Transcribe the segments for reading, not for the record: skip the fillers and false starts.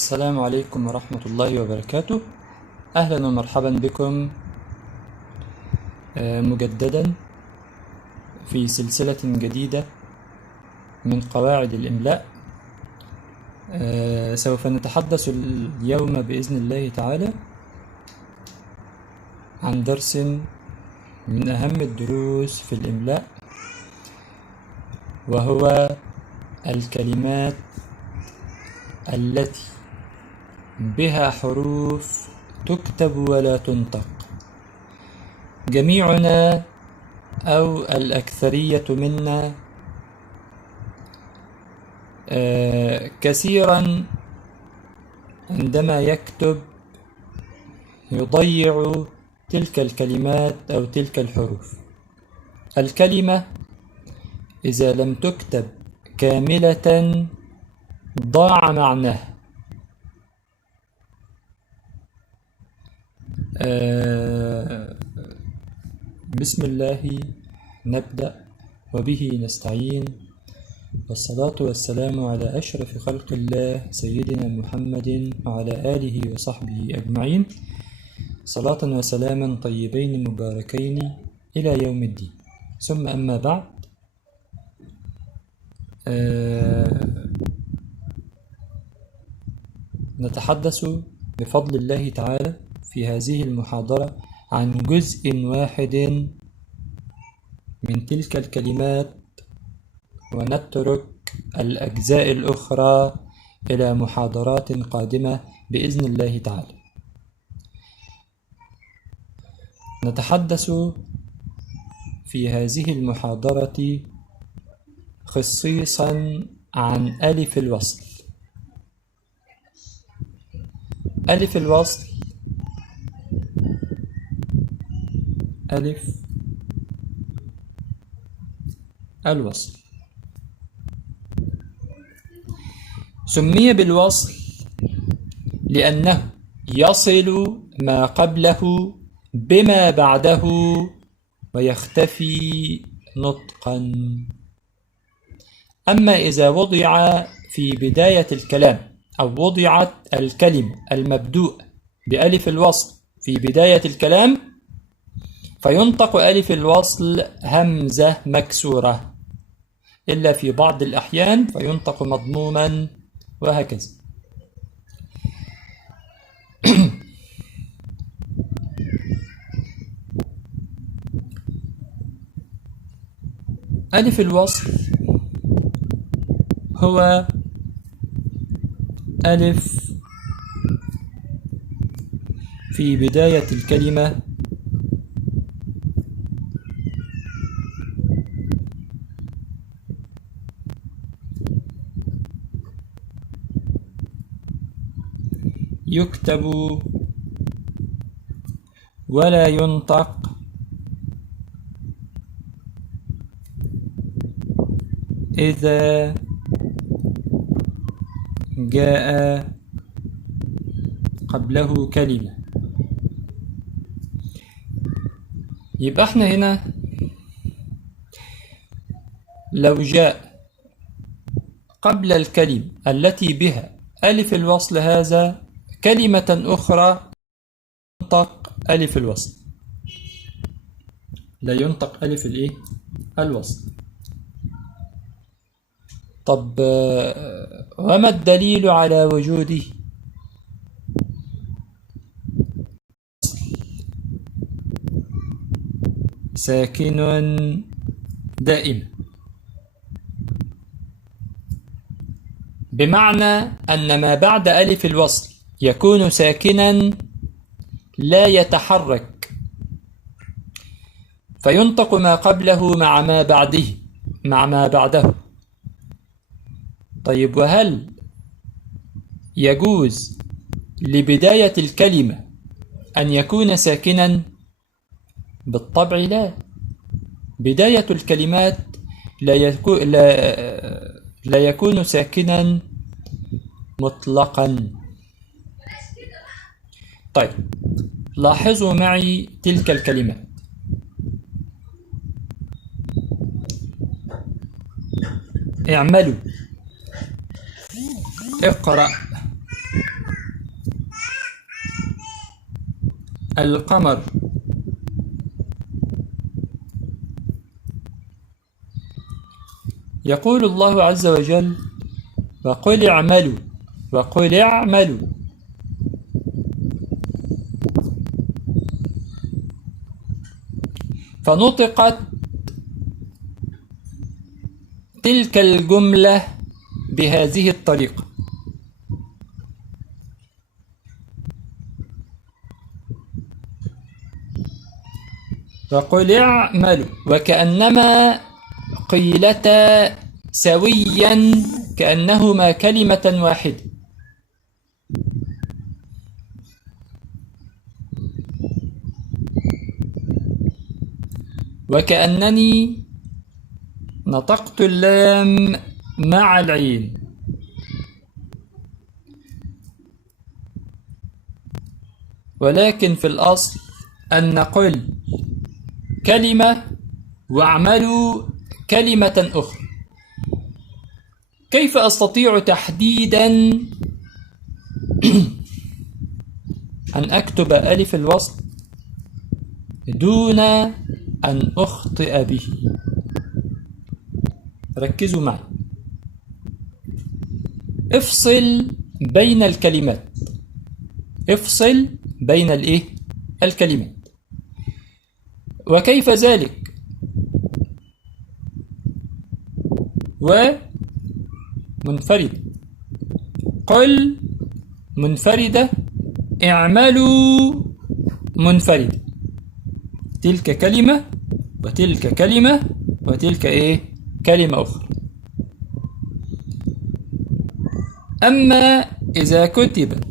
السلام عليكم ورحمة الله وبركاته. أهلا ومرحبا بكم مجددا في سلسلة جديدة من قواعد الإملاء. سوف نتحدث اليوم بإذن الله تعالى عن درس من أهم الدروس في الإملاء، وهو الكلمات التي بها حروف تكتب ولا تنطق. جميعنا أو الأكثرية منا كثيرا عندما يكتب يضيع تلك الكلمات أو تلك الحروف. الكلمة إذا لم تكتب كاملة ضاع معناها. بسم الله نبدأ وبه نستعين، والصلاة والسلام على أشرف خلق الله سيدنا محمد وعلى آله وصحبه أجمعين، صلاة وسلاما طيبين مباركين إلى يوم الدين. ثم أما بعد، نتحدث بفضل الله تعالى في هذه المحاضرة عن جزء واحد من تلك الكلمات، ونترك الأجزاء الأخرى إلى محاضرات قادمة بإذن الله تعالى. نتحدث في هذه المحاضرة خصيصا عن ألف الوصل. ألف الوصل، ألف الوصل سمي بالوصل لأنه يصل ما قبله بما بعده ويختفي نطقا. أما إذا وضع في بداية الكلام أو وضعت الكلمة المبدوءة بألف الوصل في بداية الكلام، فينطق ألف الوصل همزة مكسورة، إلا في بعض الأحيان فينطق مضموما، وهكذا. ألف الوصل هو ألف في بداية الكلمة يكتب ولا ينطق إذا جاء قبله كلمة. يبقى احنا هنا لو جاء قبل الكلمة التي بها ألف الوصل هذا كلمة أخرى ينطق ألف الوصل، لا ينطق ألف الوصل. طب وما الدليل على وجوده؟ ساكن دائم، بمعنى أن ما بعد ألف الوصل يكون ساكنا لا يتحرك، فينطق ما قبله مع ما بعده. طيب، وهل يجوز لبداية الكلمة أن يكون ساكنا؟ بالطبع لا. بداية الكلمات لا يكون ساكنا مطلقا. طيب، لاحظوا معي تلك الكلمات. اعملوا، اقرأ، القمر. يقول الله عز وجل: وقل اعملوا وقل اعملوا. فنطقت تلك الجملة بهذه الطريقة: وقل اعملوا، وكأنما قيلتا سويا، كأنهما كلمة واحدة. وكأنني نطقت اللام مع العين. ولكن في الأصل أن نقول كلمة واعملوا كلمة أخرى. كيف أستطيع تحديدا أن أكتب ألف الوصل دون أن أخطئ به؟ ركزوا معي. افصل بين الكلمات، افصل بين الكلمات. وكيف ذلك؟ ومنفردة، قل منفردة، اعملوا منفردة. تلك كلمة وتلك كلمة وتلك كلمة أخرى. أما إذا كتبت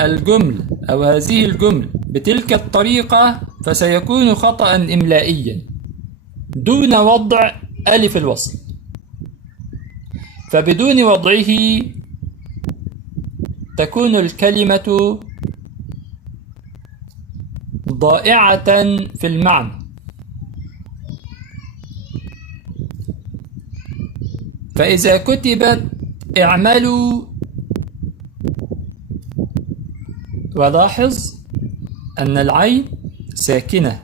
الجملة أو هذه الجملة بتلك الطريقة فسيكون خطأ إملائيا دون وضع ألف الوصل. فبدون وضعه تكون الكلمة ضائعة في المعنى. فإذا كتبت اعملوا، ولاحظ أن العين ساكنة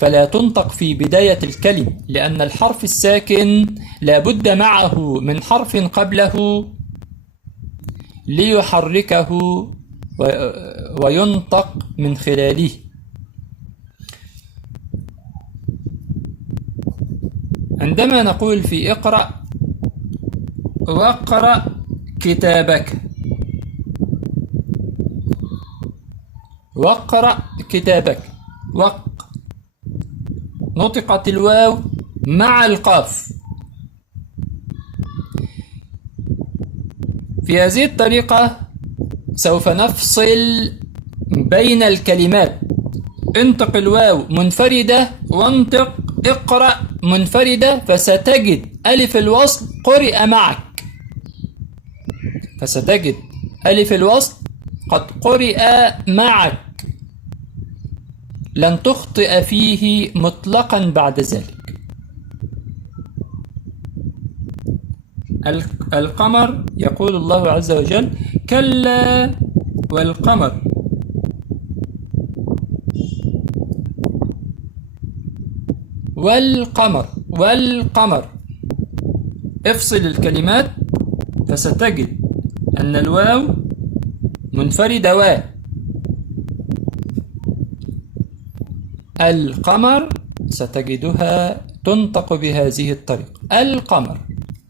فلا تنطق في بداية الكلمة، لأن الحرف الساكن لا بد معه من حرف قبله ليحركه وينطق من خلاله. عندما نقول في اقرأ واقرأ كتابك، واقرأ كتابك، نطقت الواو مع القاف. في هذه الطريقة سوف نفصل بين الكلمات. انطق الواو منفردة وانطق اقرأ منفردة، فستجد ألف الوصل قرئ معك، فستجد ألف الوصل قد قرئ معك، لن تخطئ فيه مطلقا بعد ذلك. القمر، يقول الله عز وجل: كلا والقمر. والقمر افصل الكلمات فستجد أن الواو منفردة القمر ستجدها تنطق بهذه الطريقة، القمر،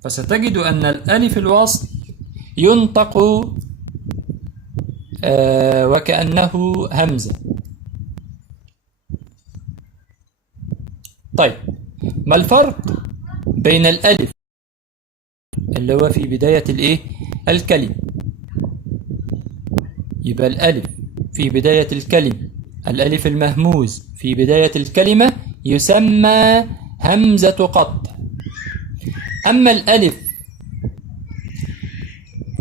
فستجد أن الألف الوصل ينطق وكأنه همزة. طيب، ما الفرق بين الألف اللي هو في بداية الكلمة؟ يبقى الألف في بداية الكلمة، الألف المهموز في بداية الكلمة يسمى همزة قطع. أما الألف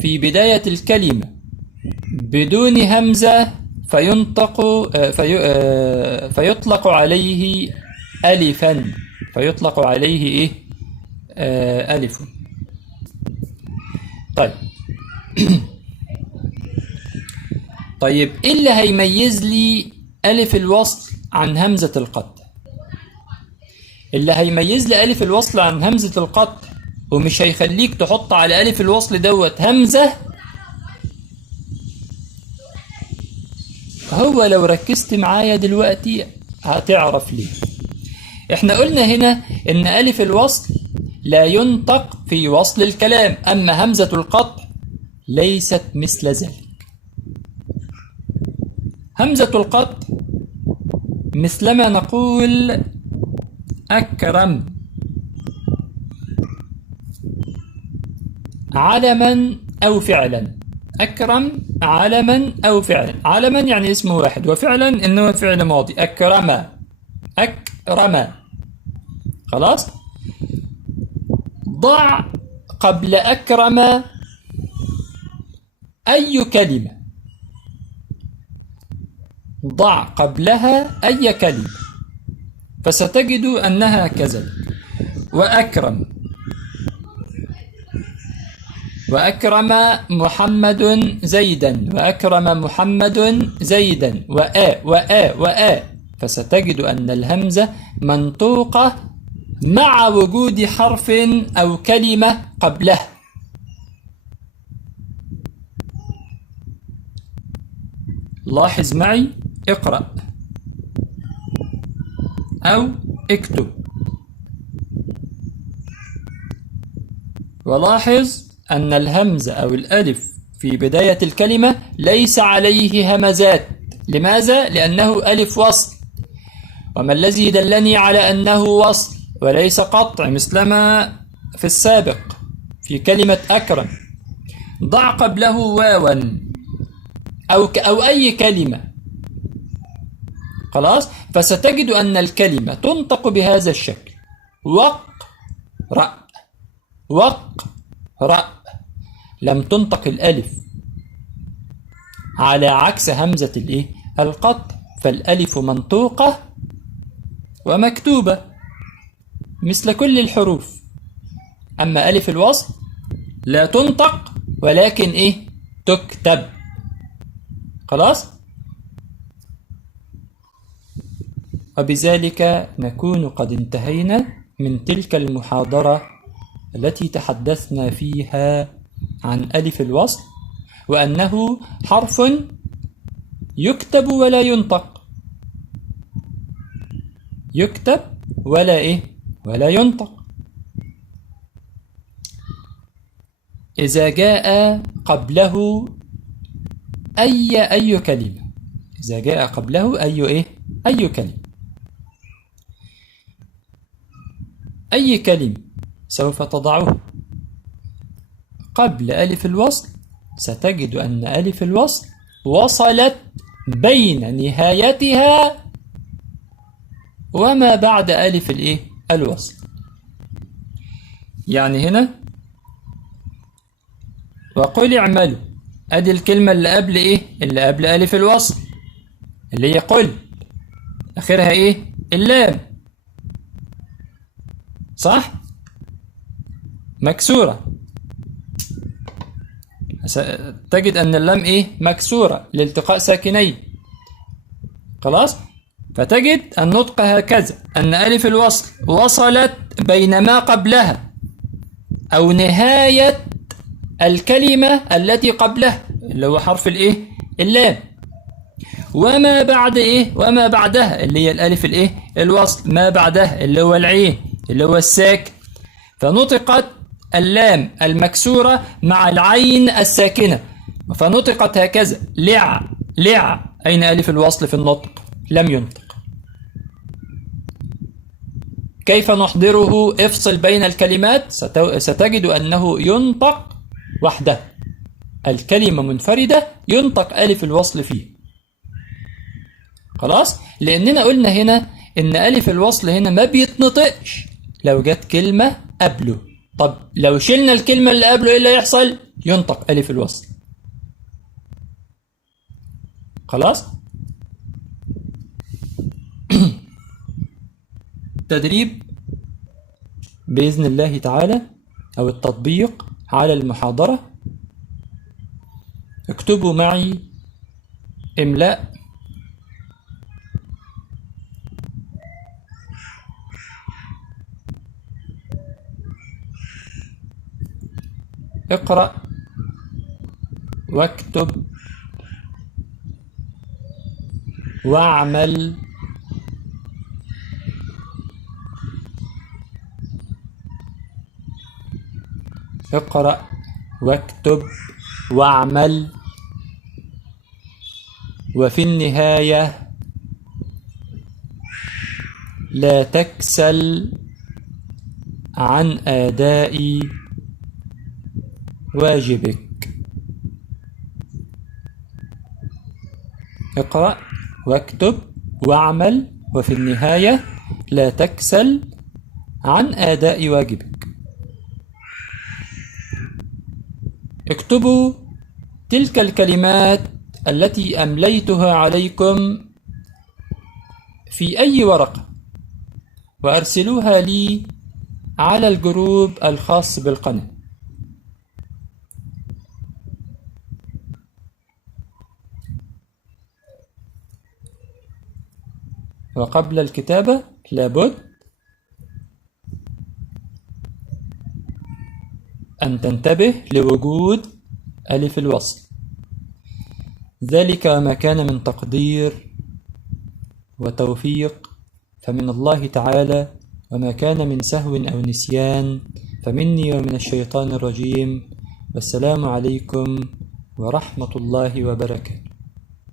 في بداية الكلمة بدون همزة فيطلق عليه ألفا، فيطلق عليه ألف. طيب إيه اللي هيميز لي ألف الوصل عن همزة القطع. اللي هيميز لي ألف الوصل عن همزة القطع ومش هيخليك تحط على ألف الوصل دوت همزة، هو لو ركزت معايا دلوقتي هتعرف ليه. احنا قلنا هنا ان ألف الوصل لا ينطق في وصل الكلام، أما همزة القطع ليست مثل ذلك. همزة القطع مثلما نقول أكرم علما أو فعلا. أكرم علما أو فعلا. علما يعني اسم واحد، وفعلا إنه فعل ماضي. أكرم أكرم. خلاص. ضع قبل أكرم أي كلمة، ضع قبلها أي كلمة فستجد أنها كذلك. وأكرم، وأكرم محمد زيدا، وأكرم محمد زيدا، وآ فستجد أن الهمزة منطوقة مع وجود حرف أو كلمة قبله. لاحظ معي، اقرأ أو اكتب، ولاحظ أن الهمزة أو الألف في بداية الكلمة ليس عليه همزات. لماذا؟ لأنه ألف وصل. وما الذي دلني على أنه وصل وليس قطع مثلما في السابق في كلمة أكرم؟ ضع قبله واوا أو أي كلمة، خلاص، فستجد أن الكلمة تنطق بهذا الشكل: وقرأ وقرأ. لم تنطق الألف على عكس همزة القطع، فالألف منطوقة ومكتوبة مثل كل الحروف. أما ألف الوصل لا تنطق ولكن تكتب. خلاص. وبذلك نكون قد انتهينا من تلك المحاضرة التي تحدثنا فيها عن ألف الوصل، وأنه حرف يكتب ولا ينطق. يكتب ولا ينطق. إذا جاء قبله أي كلمة، إذا جاء قبله أي كلمة، أي كلمة سوف تضعه قبل ألف الوصل، ستجد أن ألف الوصل وصلت بين نهايتها وما بعد ألف الوصل. يعني هنا وقل اعملوا، أدي الكلمة اللي قبل اللي قبل ألف الوصل، اللي هي قل، آخرها اللام، صح؟ مكسورة. تجد أن اللام مكسورة لالتقاء ساكنين. خلاص. فتجد النطق هكذا، أن ألف الوصل وصلت بين ما قبلها أو نهاية الكلمة التي قبلها اللي هو حرف اللام، وما بعد وما بعدها اللي هي الألف الوصل، ما بعدها اللي هو العين اللي هو الساكن. فنطقت اللام المكسورة مع العين الساكنة، فنطقت هكذا: لع. أين ألف الوصل في النطق؟ لم ينطق. كيف نحضره؟ افصل بين الكلمات، ستجد أنه ينطق وحده. الكلمة منفردة ينطق ألف الوصل فيه. خلاص. لأننا قلنا هنا إن ألف الوصل هنا ما بيتنطقش لو جت كلمة قبله. طب لو شلنا الكلمة اللي قبله إيه اللي يحصل؟ ينطق ألف الوصل. خلاص. تدريب بإذن الله تعالى أو التطبيق على المحاضرة: اكتبوا معي إملاء اقرأ واكتب واعمل اقرأ واكتب واعمل وفي النهاية لا تكسل عن أداء واجبك. اقرأ واكتب واعمل وفي النهاية لا تكسل عن أداء واجبك. اكتبوا تلك الكلمات التي أمليتها عليكم في أي ورقة وأرسلوها لي على الجروب الخاص بالقناة. وقبل الكتابة لابد أن تنتبه لوجود ألف الوصل، ذلك ما كان من تقدير وتوفيق فمن الله تعالى، وما كان من سهو أو نسيان فمني ومن الشيطان الرجيم. والسلام عليكم ورحمة الله وبركاته.